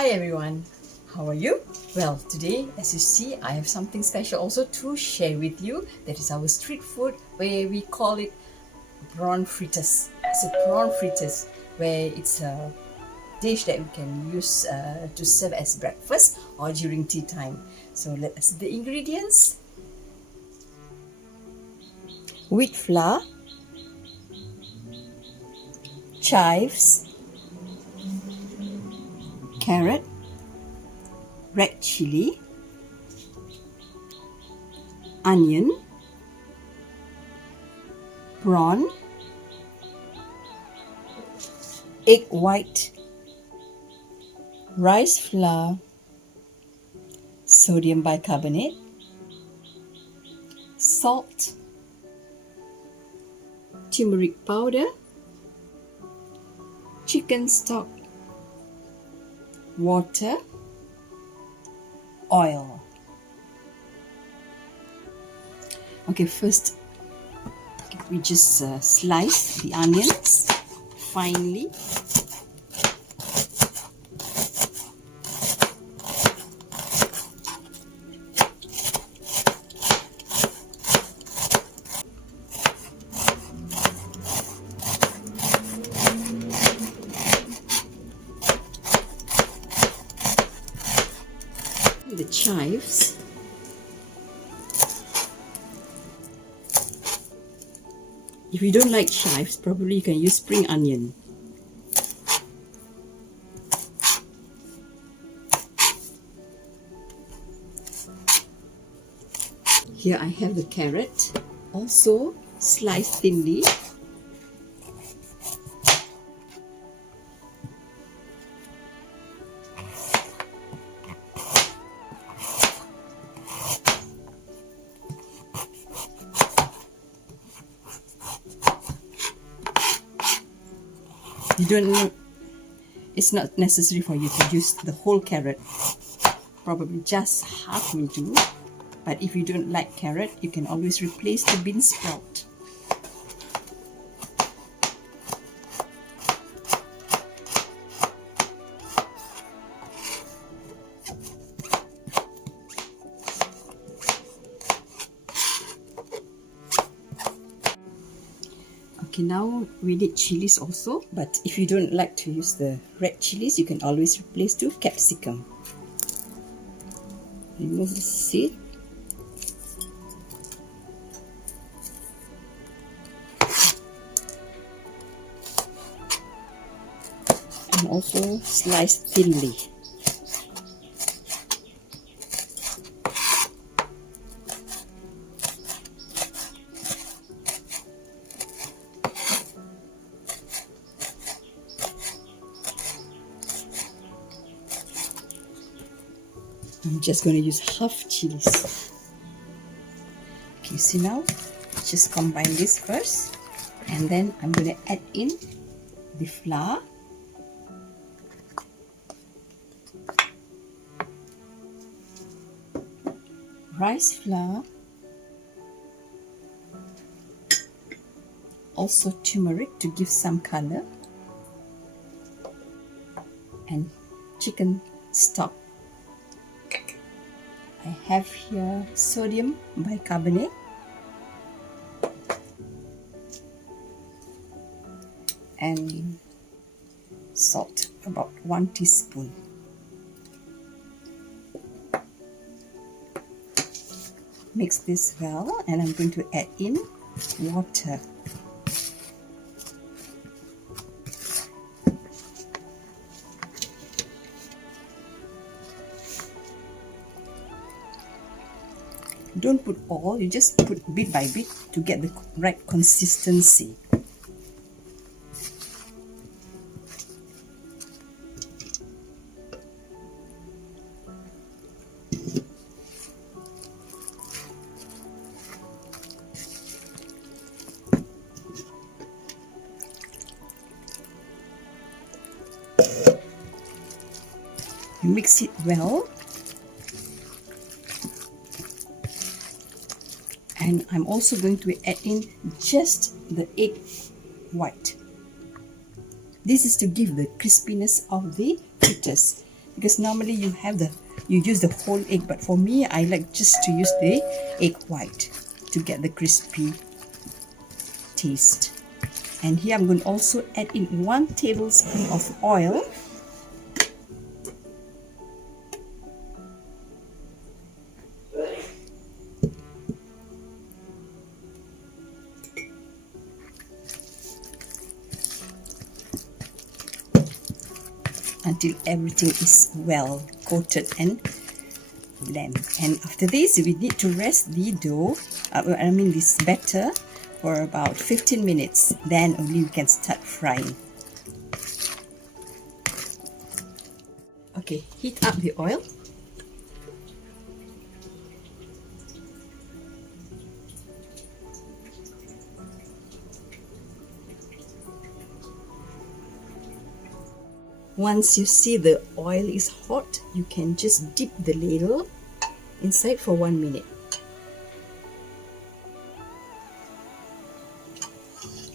Hi everyone, how are you? Well, today as you see I have something special also to share with you. That is our street food where we call it prawn fritters. It's a prawn fritters where it's a dish that we can use to serve as breakfast or during tea time. So let us see the ingredients. Wheat flour, chives, carrot, red chili, onion, prawn, egg white, rice flour, sodium bicarbonate, salt, turmeric powder, chicken stock, water, oil. Okay, first we just slice the onions finely. The chives, if you don't like chives, probably you can use spring onion. Here I have the carrot, also sliced thinly. You don't know, it's not necessary for you to use the whole carrot. Probably just half will do. But if you don't like carrot, you can always replace the bean sprout. Okay, now we need chilies also, but if you don't like to use the red chilies, you can always replace to capsicum. Remove the seed. And also slice thinly. I'm just going to use half chilies. Okay, see now, just combine this first, and then I'm going to add in the flour, rice flour, also turmeric to give some color, and chicken stock. I have here sodium bicarbonate, and salt, about 1 teaspoon. Mix this well, and I'm going to add in water. Don't put all, you just put bit by bit to get the right consistency. Mix it well. And I'm also going to add in just the egg white. This is to give the crispiness of the fritters. because normally you use the whole egg, but for me I like just to use the egg white to get the crispy taste. And here I'm going to also add in 1 tablespoon of oil. Until everything is well coated and blend. And after this, we need to rest the dough, this batter, for about 15 minutes. Then only we can start frying. Okay, heat up the oil. Once you see the oil is hot, you can just dip the ladle inside for 1 minute.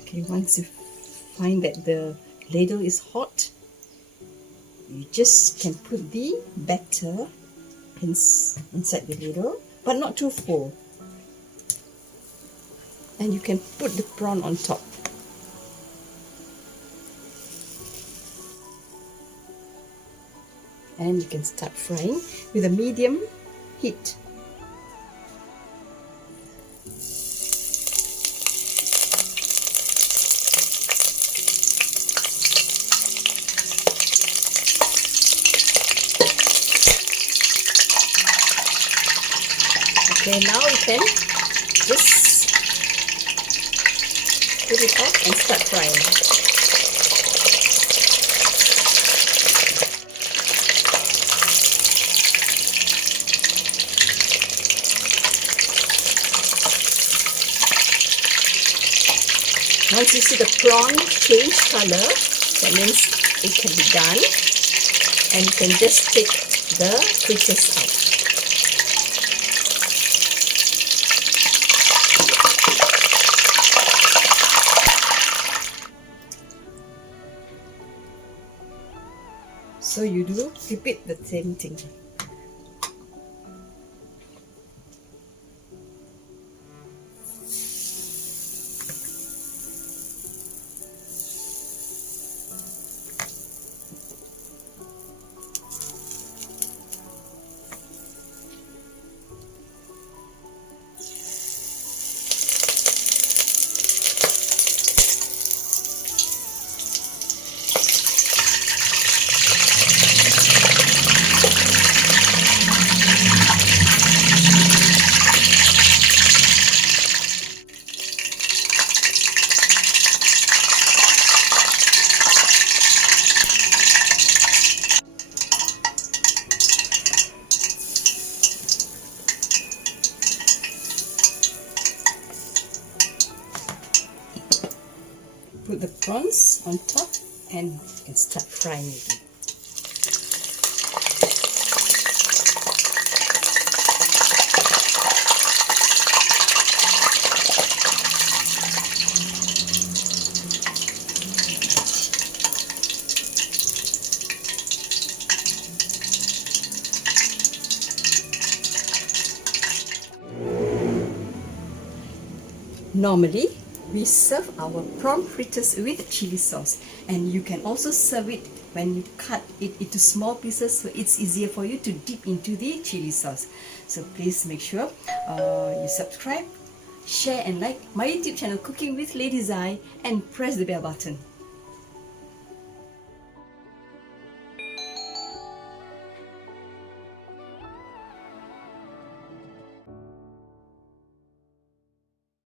Okay, once you find that the ladle is hot, you just can put the batter inside the ladle, but not too full. And you can put the prawn on top. And you can start frying with a medium heat. Okay, now you can just put it off and start frying. Once you see the prawn change color, that means it can be done, and you can just take the fritters out. So you do repeat the same thing. Put the prawns on top and you can start frying again. Normally, we serve our prawn fritters with chili sauce, and you can also serve it when you cut it into small pieces, so it's easier for you to dip into the chili sauce. So please make sure you subscribe, share and like my YouTube channel Cooking with Lady Zai, and press the bell button.